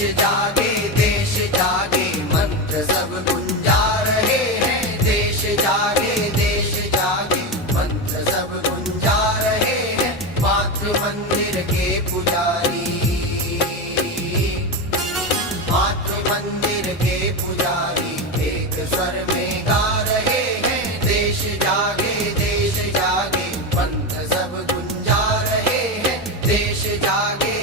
जागे देश जागे मंत्र सब गुंजा रहे हैं। देश जागे मंत्र सब गुंजा रहे हैं। मातृ मंदिर के पुजारी, मातृ मंदिर के पुजारी एक स्वर में गा रहे हैं। देश जागे मंत्र सब गुंजा रहे हैं। देश जागे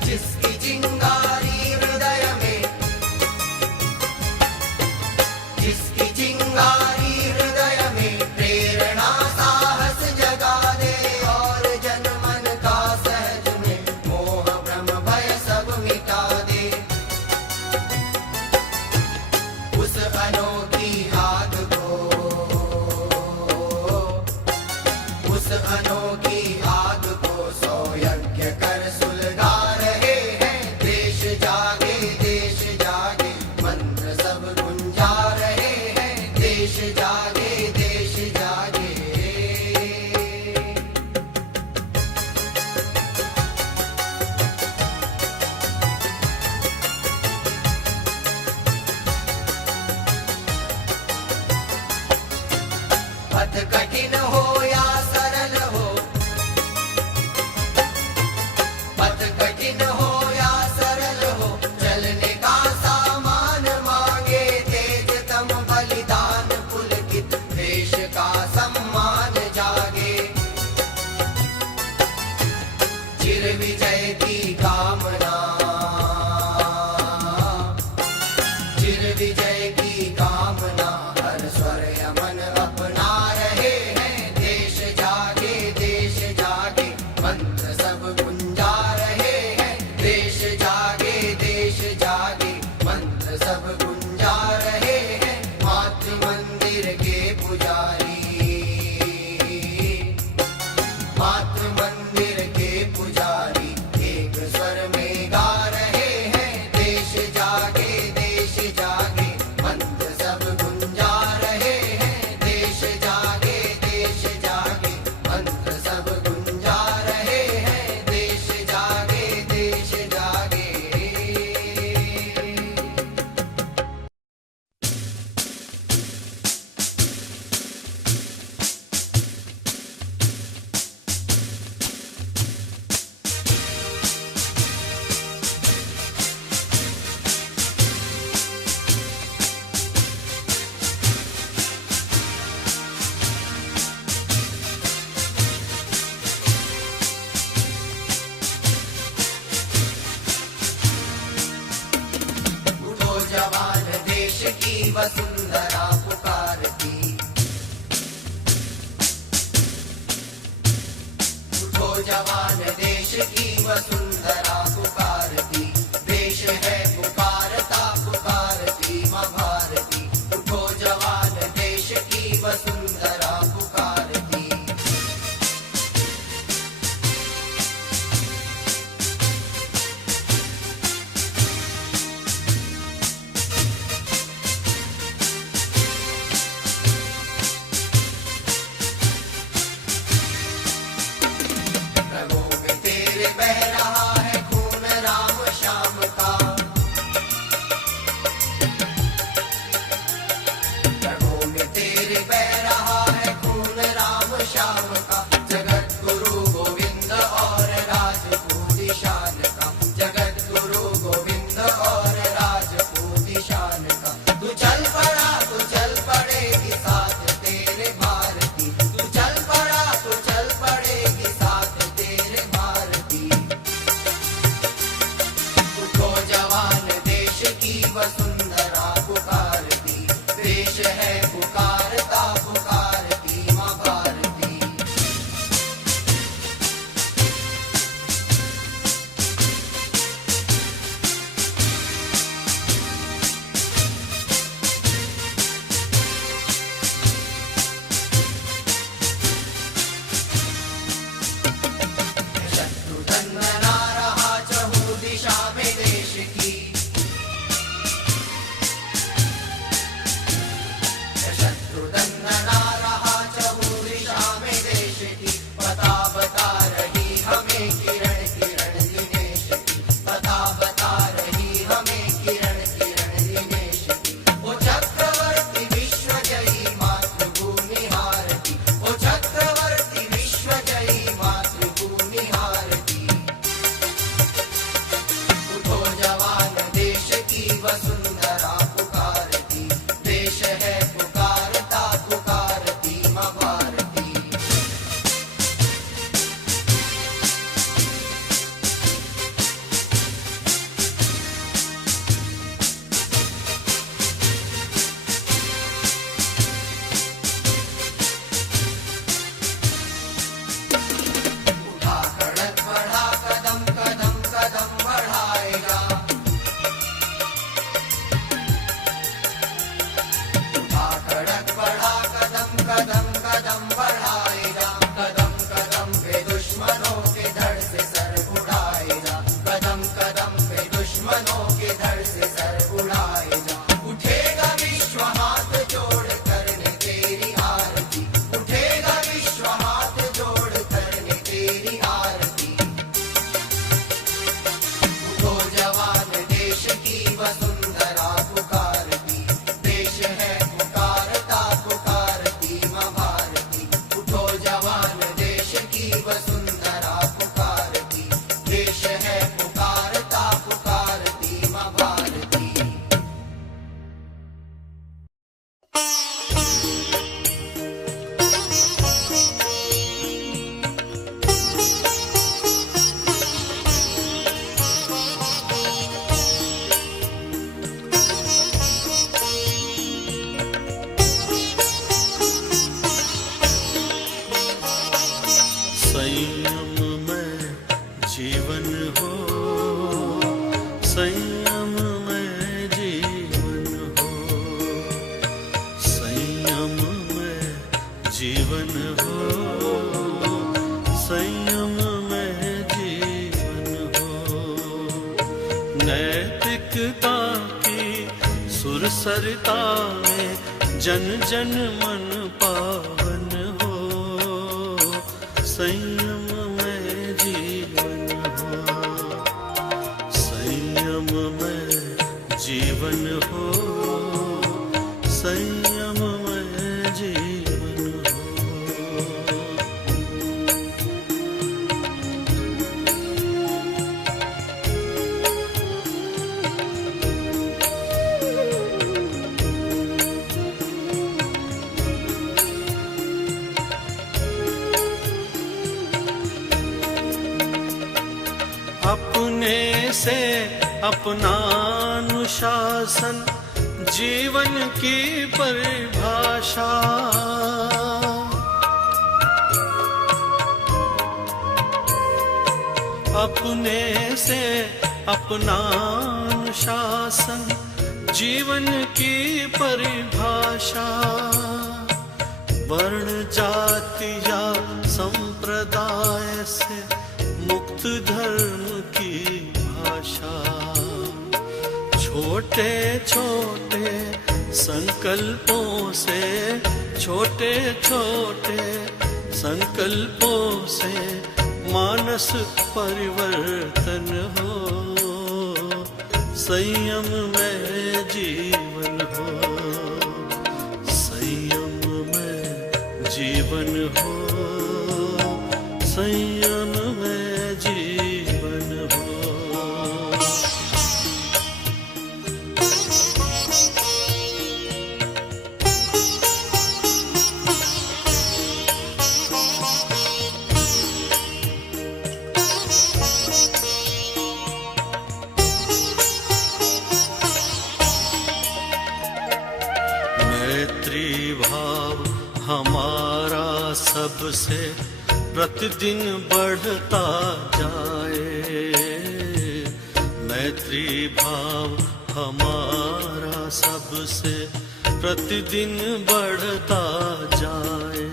जिसकी चिंगारी हृदय में, जिसकी चिंगारी हृदय में प्रेरणा साहस जगा दे और जन मन का सहज में मोह भ्रम भय सब मिटा दे। उस अनोखी आग को, उस अनोखी आग को सौ यज्ञ कर सुलगा रहे हैं। देश जागे मंत्र सब गुंजा रहे हैं। देश जागे पथ कठिन हो या सरल हो, पथ कठिन हो या सरल हो, चलने का सामान मांगे तेजतम बलिदान पुलकित देश का सम्मान जागे। चिर विजय की कामना, चिर विजय की कामना हर स्वर यमन अपना रहे हैं। देश जागे मंत्र सब गुंजा रहे हैं। देश जागे मंत्र सब गुंजा रहे हैं। मातृ मंदिर के पुजारी, मातृ मंदिर के पुजारी एक स्वर में गा रहे हैं। देश जागे मंत्र सब गुंजा रहे हैं। देश जागे मंत्र सब गुंजा रहे हैं। देश जागे उठो जवान देश की वसुंधरा पुकारती, उठो जवान देश की वसुंधरा पुकारती। देश है पुकारता पुकारती माँ भारती। उठो जवान देश की वसुंधरा पुकारती। रगों में तेरे बह रहा है खून राम श्याम का, रगों में तेरे बह रहा है खून राम श्याम का। जगत गुरु गोविंद और राजपूत शान का, जगत गुरु गोविंद और राजपूत शान का। तू चल पड़ा तो चल पड़ेगी साथ तेरे भारती। तू चल पड़ा तो चल पड़ेगी साथ तेरे भारती। उठो जवान देश की वसुंधरा पुकारती। देश है पुकारता पुकारती माँ भारती। कदम बढ़ाए जा, कदम कदम पे दुश्मनों के धड़ से सर उड़ाए जा, कदम कदम पे दुश्मनों के धड़ से सर उड़ाए जा। उठेगा विश्व हाथ जोड़ करने तेरी आरती, उठेगा विश्व हाथ जोड़ करने तेरी आरती। उठो जवान देश की वसुंधरा पुकारती, देश है पुकारता पुकारती माँ भारती। उठो जवान देश की वसुंधरा पुकारती, देश है पुकारता पुकारती माँ भारती। संयम में जीवन हो, संयम में जीवन हो, संयम में जीवन हो, संयम में जीवन हो। नैतिकता की सुरसरिता में जन जन मन पावन हो, संयम में जीवन हो, संयम में जीवन हो, संयम में जीवन हो। अपने से अपना अनुशासन जीवन की परिभाषा, अपने से अपना अनुशासन जीवन की परिभाषा। वर्ण जाति या संप्रदाय से मुक्त धर्म की भाषा। छोटे छोटे संकल्पों से, छोटे छोटे संकल्पों से मानस परिवर्तन हो, संयम में जीवन हो, संयम में जीवन हो, संयम में जीवन हो। मैत्री भाव हमारा सबसे प्रतिदिन बढ़ता जाए, मैत्री भाव हमारा सबसे प्रतिदिन बढ़ता जाए।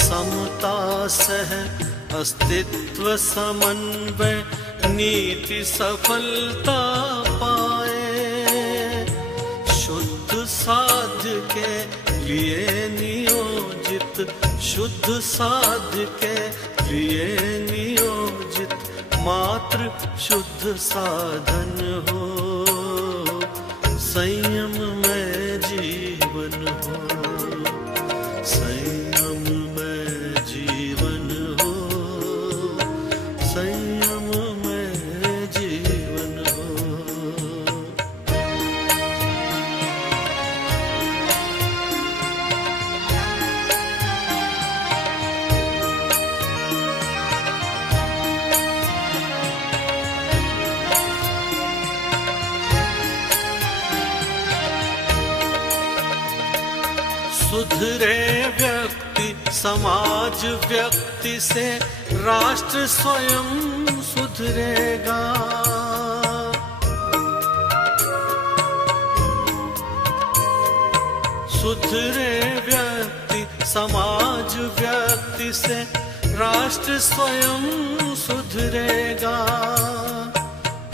समता सह अस्तित्व समन्वय नीति सफलता पाए, शुद्ध साध्य के लिए नियोजित, शुद्ध साध्य के लिए नियोजित मात्र शुद्ध साधन हो, संयम में जीवन हो, संयम में जीवन हो, संयम में जीवन हो। सुधरे व्यक्ति समाज व्यक्ति से राष्ट्र स्वयं सुधरेगा। सुधरे व्यक्ति समाज व्यक्ति से राष्ट्र स्वयं सुधरेगा।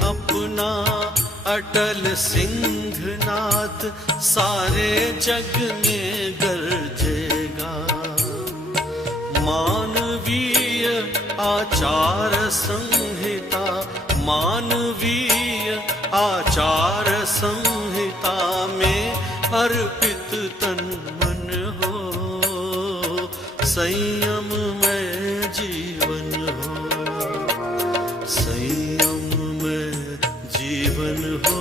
अपना अटल सिंहनाद सारे जग में गरजेगा। मानवीय आचार संहिता, मानवीय आचार संहिता में अर्पित तन मन हो, संयम में जीवन हो, संयम में जीवन हो,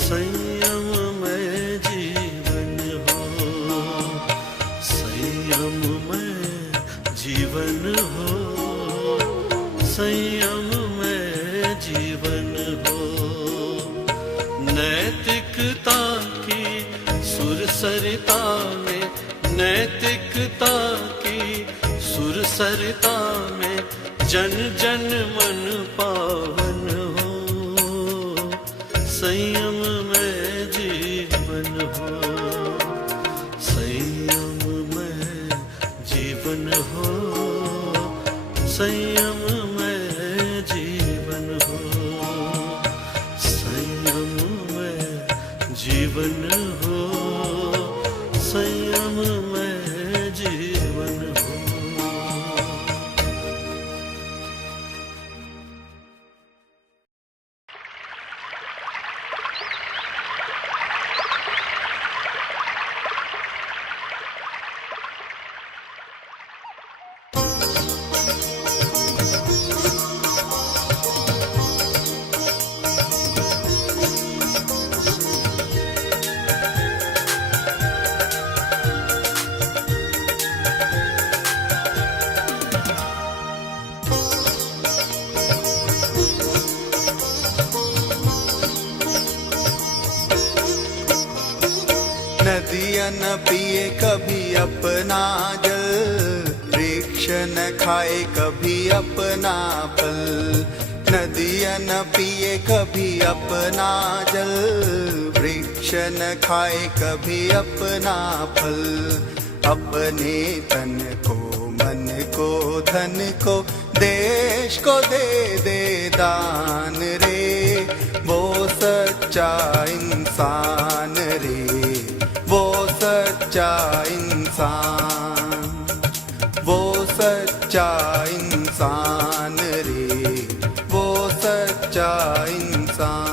संयम में जीवन हो, संयम में जीवन हो, संयम में जीवन हो। नैतिकता की सुरसरिता में, नैतिकता की सुरसरिता में जन जन मन पावन हो, संयम में जीवन हो, संयम में जीवन हो, संयम में जीवन हो, संयम में जीवन हो, संयम में जीवन हो। नदियाँ न पिए कभी अपना जल, वृक्ष न खाए कभी अपना फल। नदियाँ न पिए कभी अपना जल, वृक्ष न खाए कभी अपना फल। अपने तन को, मन को, धन को, देश को दे दे दान रे, वो सच्चा इंसान रे, वो सच्चा इंसान, वो सच्चा इंसान रे, वो सच्चा इंसान।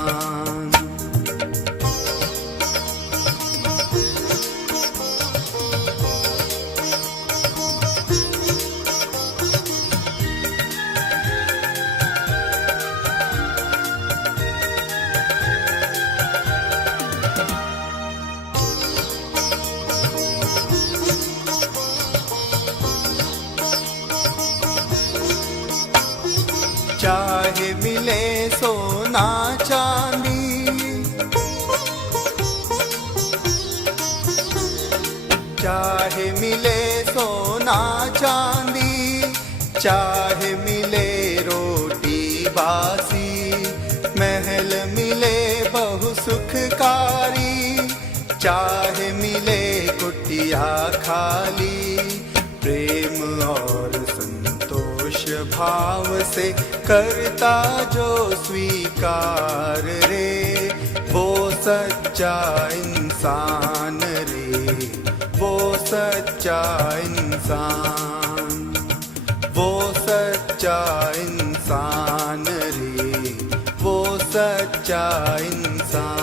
चाहे मिले सोना चांदी, चाहे मिले सोना चांदी, चाहे मिले रोटी बासी, महल मिले बहु सुखकारी, चाहे मिले कुटिया खाली, प्रेम और संतोष भाव से करता जो स्वीकार रे, वो सच्चा इंसान रे, वो सच्चा इंसान, वो सच्चा इंसान रे, वो सच्चा इंसान।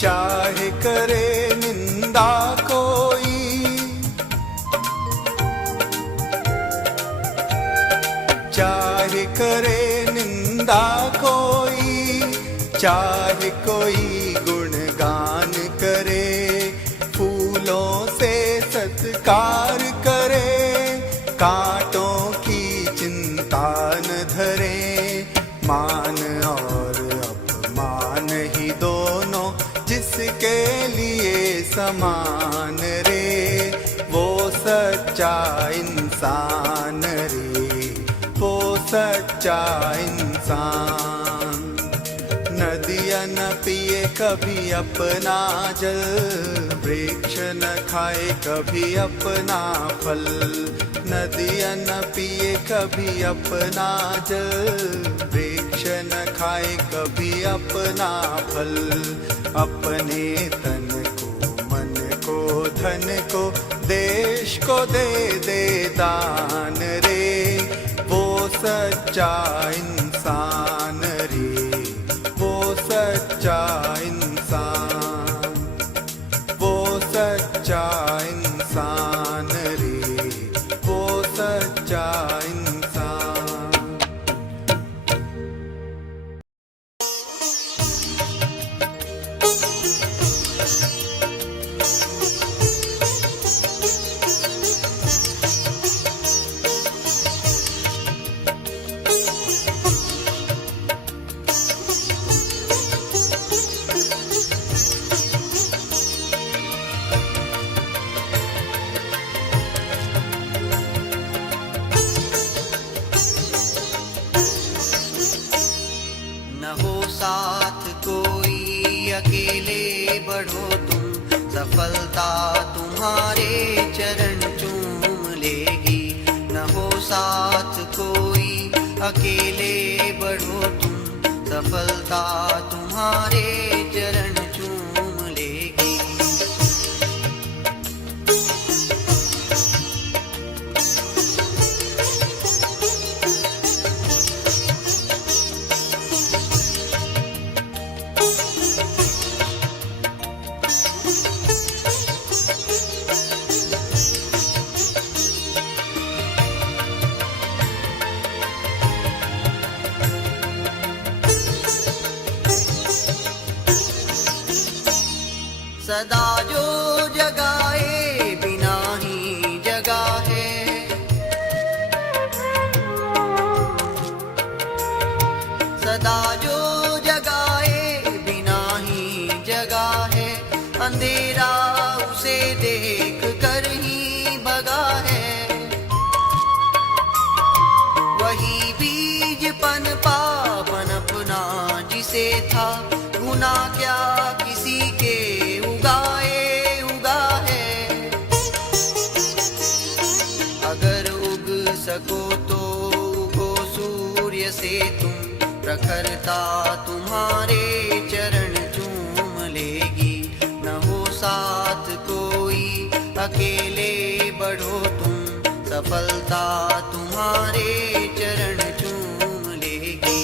चाहे करे निंदा कोई, चाहे करे निंदा कोई, चाहे कोई गुणगान करे, फूलों से सत्कार करे, कांटों की समान रे, वो सच्चा इंसान रे, वो सच्चा इंसान। नदियाँ न पिए कभी अपना जल, वृक्ष न खाए कभी अपना फल। नदियाँ न पिए कभी अपना जल, वृक्ष न खाए कभी अपना फल। अपने तन को, मन को, धन को, देश को दे दे दान रे, वो सच्चा इंसान रे, वो सच्चा इंसान, वो सच्चा इंसान रे, वो सच्चा इंसान। न हो साथ कोई अकेले बढ़ो तुम, सफलता तुम्हारे चरण चूम लेगी। न हो साथ कोई अकेले बढ़ो तुम, सफलता तुम्हारे चरण चूम लेगी। सदा जो जगाए बिना ही जगा है, सदा जो जगाए बिना ही जगा है। अंधेरा उसे देख कर ही भगा है, वही बीज पनपा पनपना जिसे था, गुना क्या किसी के उगाए उगा है। अगर उग सको तो उगो सूर्य से तुम, प्रखरता तुम्हारे चरण चूम लेगी। न हो साथ कोई अकेले बढ़ो तुम, सफलता तुम्हारे चरण चूम लेगी।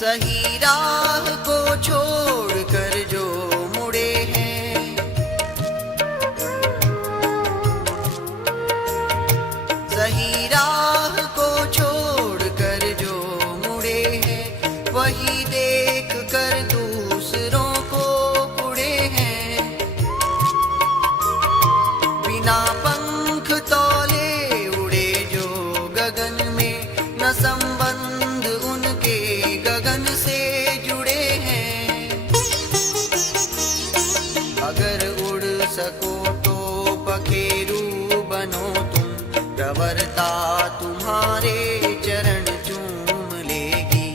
सही राह को छोड़ कर जो मुड़े हैं, सही राह को छोड़ कर जो मुड़े हैं, वही देख कर दूसरों को उड़े हैं। बिना पंख तौले उड़े जो गगन में, न संबंध उनके गगन से जुड़े हैं। अगर उड़ सको तो पखेरू बनो तुम, प्रवरता तुम्हारे चरण चूम लेगी।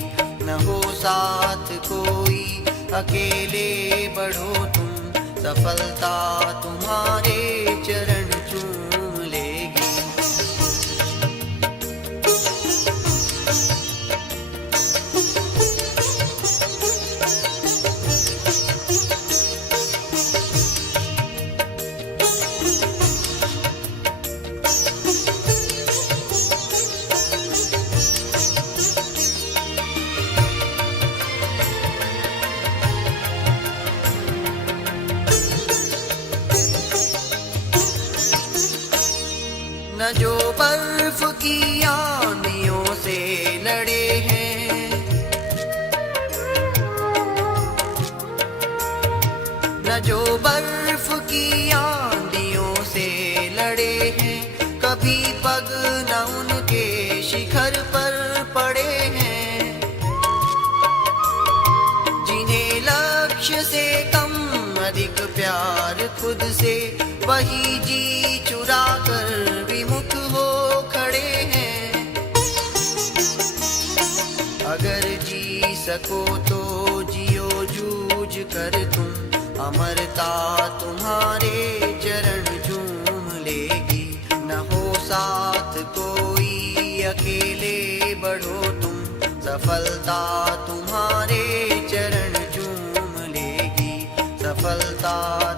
न हो साथ कोई अकेले बढ़ो तुम, सफलता तुम्हारे चरण चूम लेगी। की आंधियों से लड़े हैं, कभी पग न उनके शिखर पर पड़े हैं। जिन्हें लक्ष्य से कम अधिक प्यार खुद से, वही जी चुरा कर विमुख हो खड़े हैं। अगर जी सको तो जियो जूझ कर तुम, अमरता तुम्हारे चरण चूम लेगी। न हो साथ कोई अकेले बढ़ो तुम, सफलता तुम्हारे चरण चूम लेगी। सफलता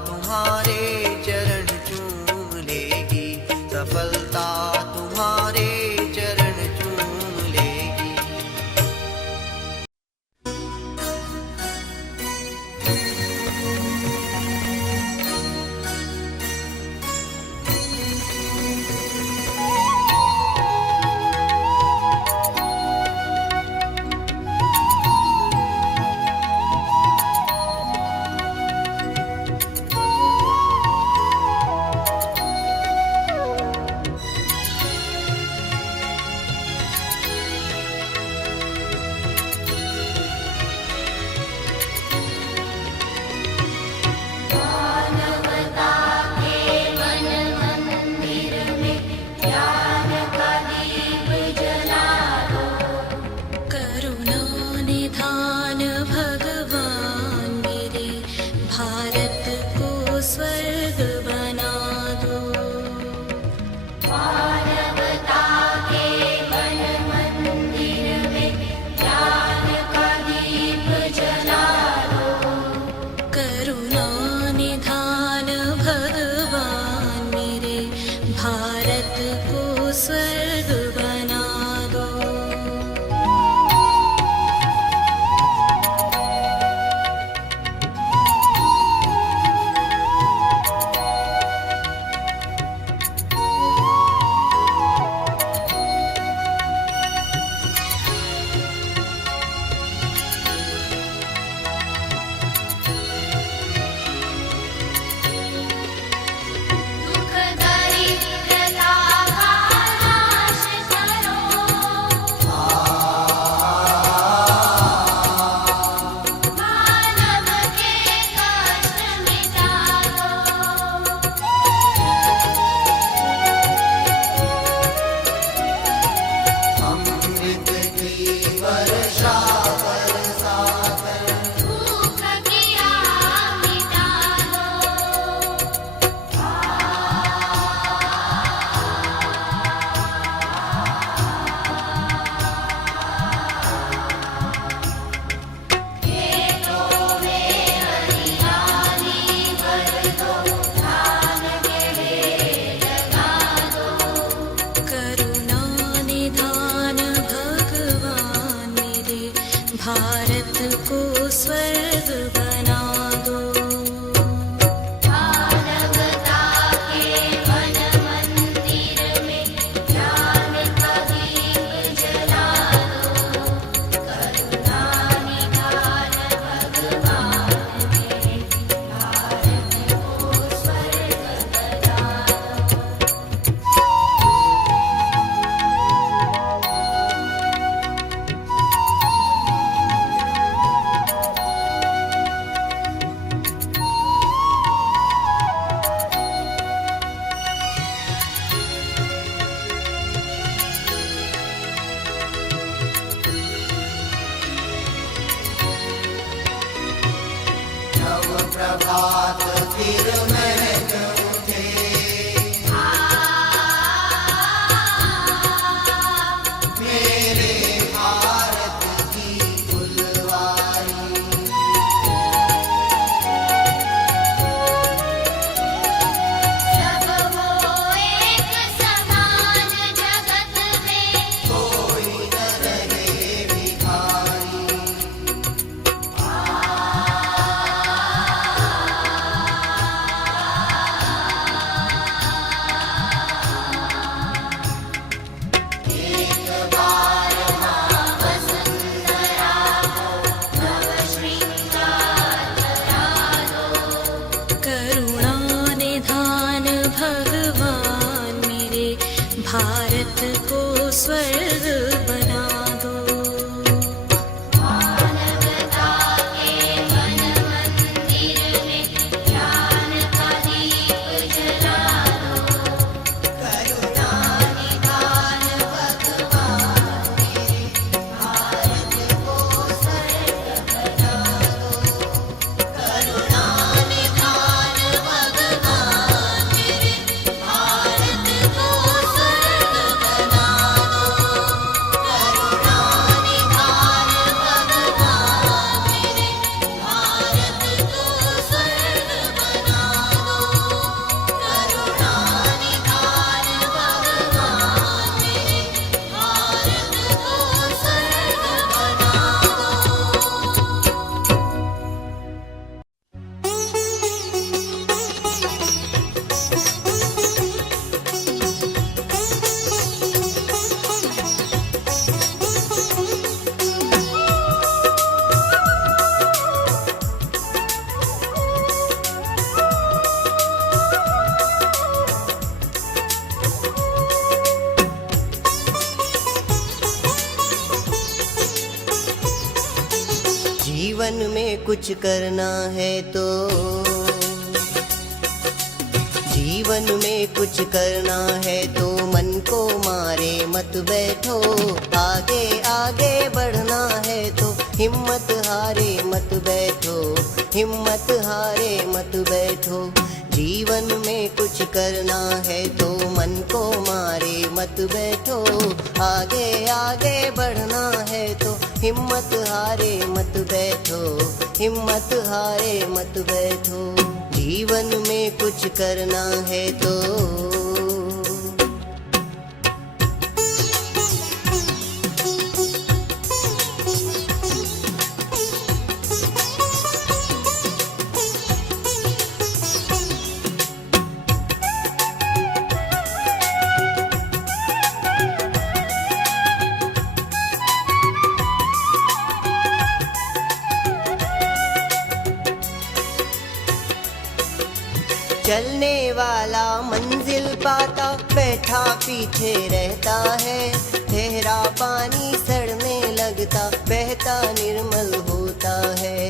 तुम्हारे चरण चूम लेगी। सफलता तुम्हारे चरण चूम लेगी। प्रभात फिर महक उठे, मेरे भारत की फुलवारी। सब हो एक समान जगत में, कोई न रहे भिखारी। जीवन में कुछ करना है तो, जीवन में कुछ करना है तो मन को मारे मत बैठो। आगे आगे बढ़ना है तो हिम्मत हारे मत बैठो, हिम्मत हारे मत बैठो। जीवन में कुछ करना है तो मन को मारे मत बैठो। आगे आगे बढ़ना है तो हिम्मत हारे मत बैठो, हिम्मत हारे मत बैठो। जीवन में कुछ करना है तो। चलने वाला मंजिल पाता बैठा पीछे रहता है। ठहरा पानी सड़ने लगता बहता निर्मल होता है।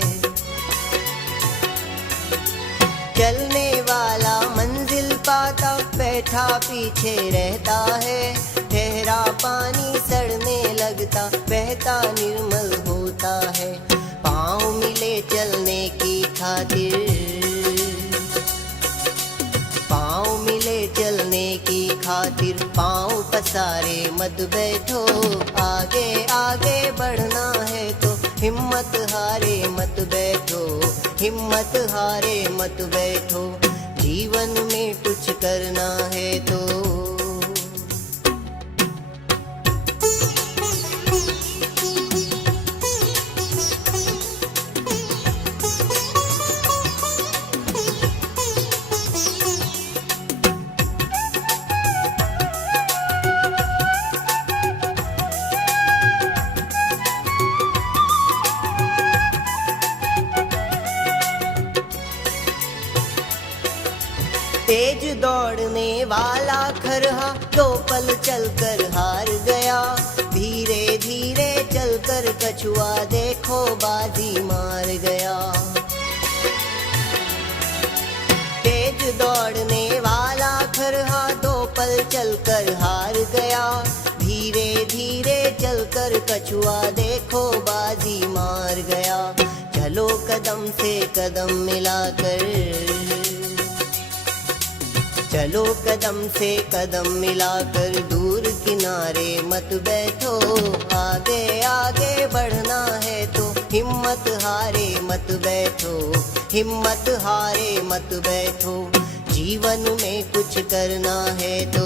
चलने वाला मंजिल पाता बैठा पीछे रहता है। ठहरा पानी सड़ने लगता बहता निर्मल होता है। पाँव मिले चलने की खातिर, पाँव मिले चलने की खातिर पाँव पसारे मत बैठो। आगे आगे बढ़ना है तो हिम्मत हारे मत बैठो, हिम्मत हारे मत बैठो। जीवन में कुछ करना है तो। तेज दौड़ने वाला खरहा 2 पल चलकर हार गया। धीरे धीरे चलकर कछुआ देखो बाजी मार गया। तेज दौड़ने वाला खरहा 2 पल चलकर हार गया। धीरे धीरे चलकर कछुआ देखो बाजी मार गया। चलो कदम से कदम मिलाकर, चलो कदम से कदम मिलाकर दूर किनारे मत बैठो। आगे आगे बढ़ना है तो हिम्मत हारे मत बैठो, हिम्मत हारे मत बैठो। जीवन में कुछ करना है तो।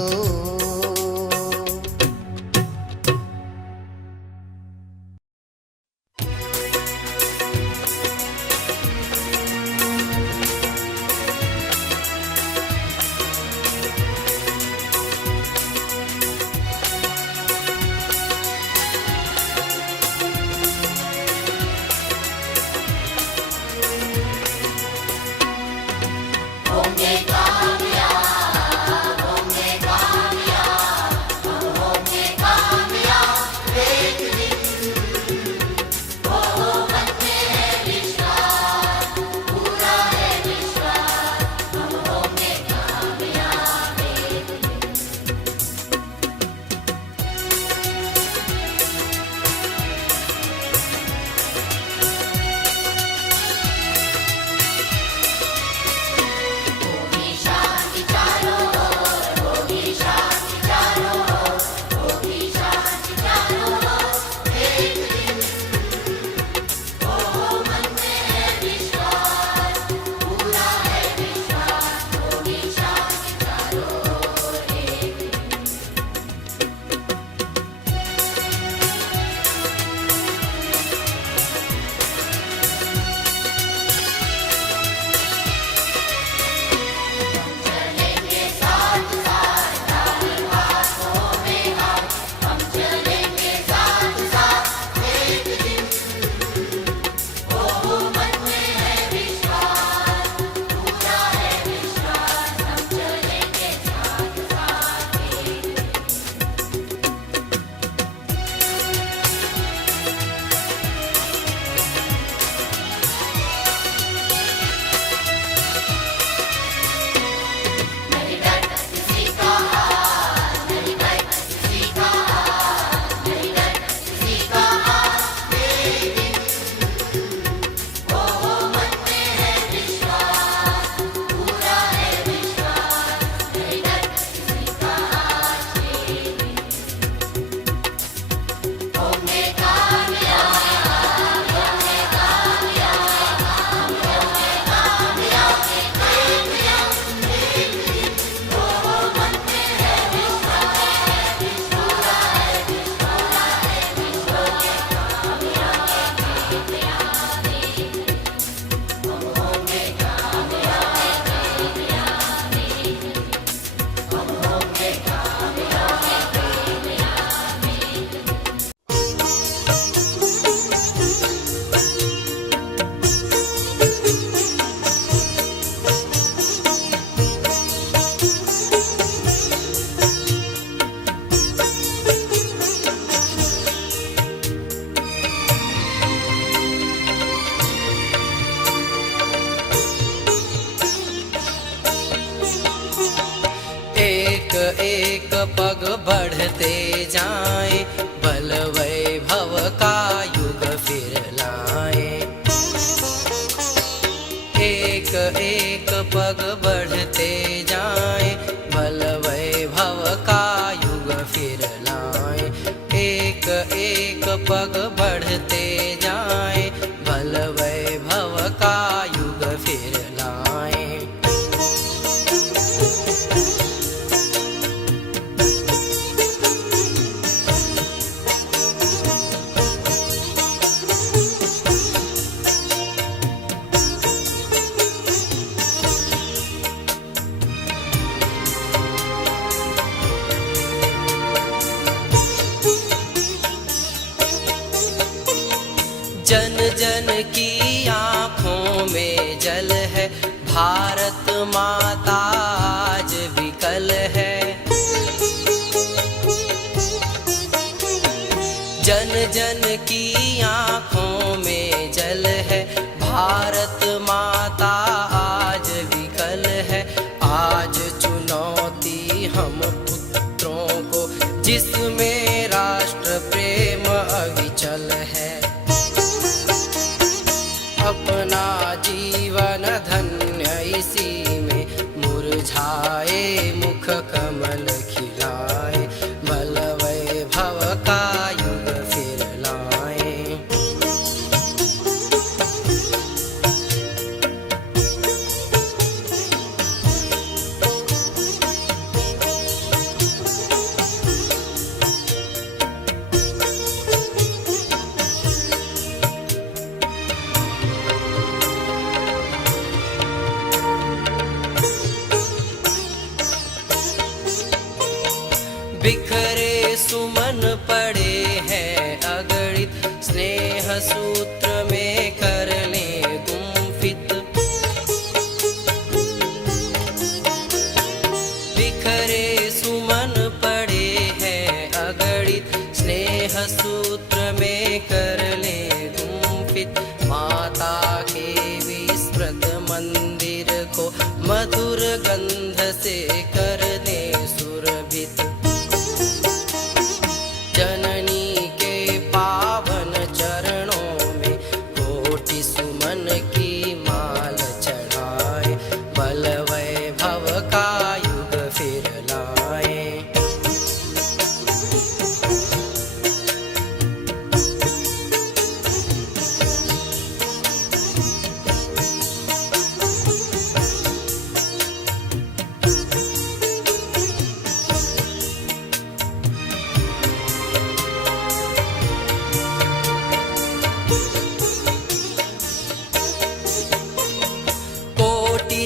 होंगे कामयाब, होंगे कामयाब। बढ़ते जाए, बल वैभव का युग फिर लाए। एक एक पग बढ़ते जाए, बल वैभव का युग फिर लाए। एक एक पग बढ़ते जाए, बल वैभव का युग फिर लाए। जन जन की आँखों में जल है, भारत माता आज विकल है। जन जन की आँखों में जल है, भारत माता आज विकल है। आज चुनौती हम पुत्रों को, जिसमें राष्ट्र प्रेम अविचल है। अपना जीवन धन्य इसी में, मुरझाए मुख कमल खिलाए, बल वैभव का युग फिर लाए। बिखरे सुमन पड़े हैं अगणित, स्नेह सूत्र में कर लें गुम्फित। बिखरे सुमन पड़े हैं अगणित, स्नेह सूत्र में कर लें गुम्फित। माता के विस्मृत मंदिर को मधुर गंध से कर दें सुरभित। जननी के पावन चरणों में कोटि सुमन की माल चढ़ाए, बल वैभव का युग फिर लाए।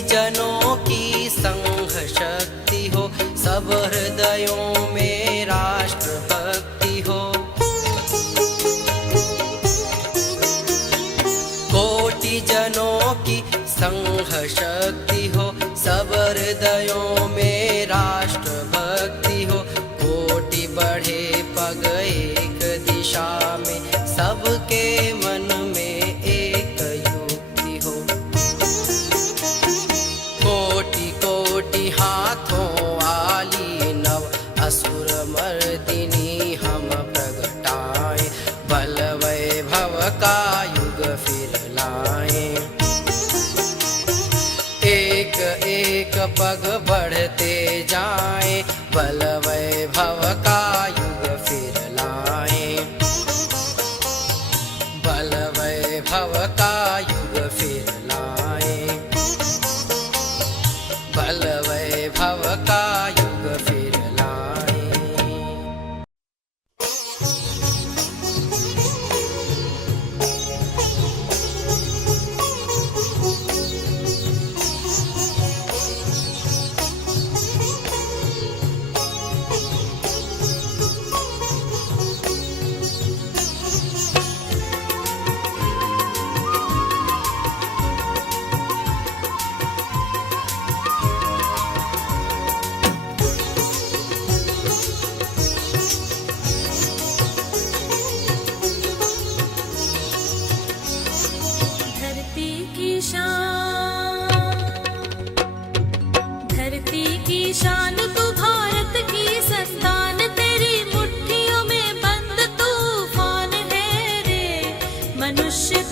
जनों की संघ शक्ति हो, सब हृदयों में राष्ट्र भक्ति हो। कोटि जनों की संघ शक्ति हो, सब हृदयों में राष्ट्र भक्ति हो। कोटि बढ़े पग एक दिशा में, सबके मन में एक युक्ति हो। कोटि कोटि हाथों वाली नव असुर मर्दिनी हम प्रगटाए, बल वैभव का युग फिर लाए। एक एक पग बढ़ते जाए, बल वैभव का युग फिर लाए। बल वैभव का युग फिर लाए, बल वैभव का युग फिर लाए। मनुष्य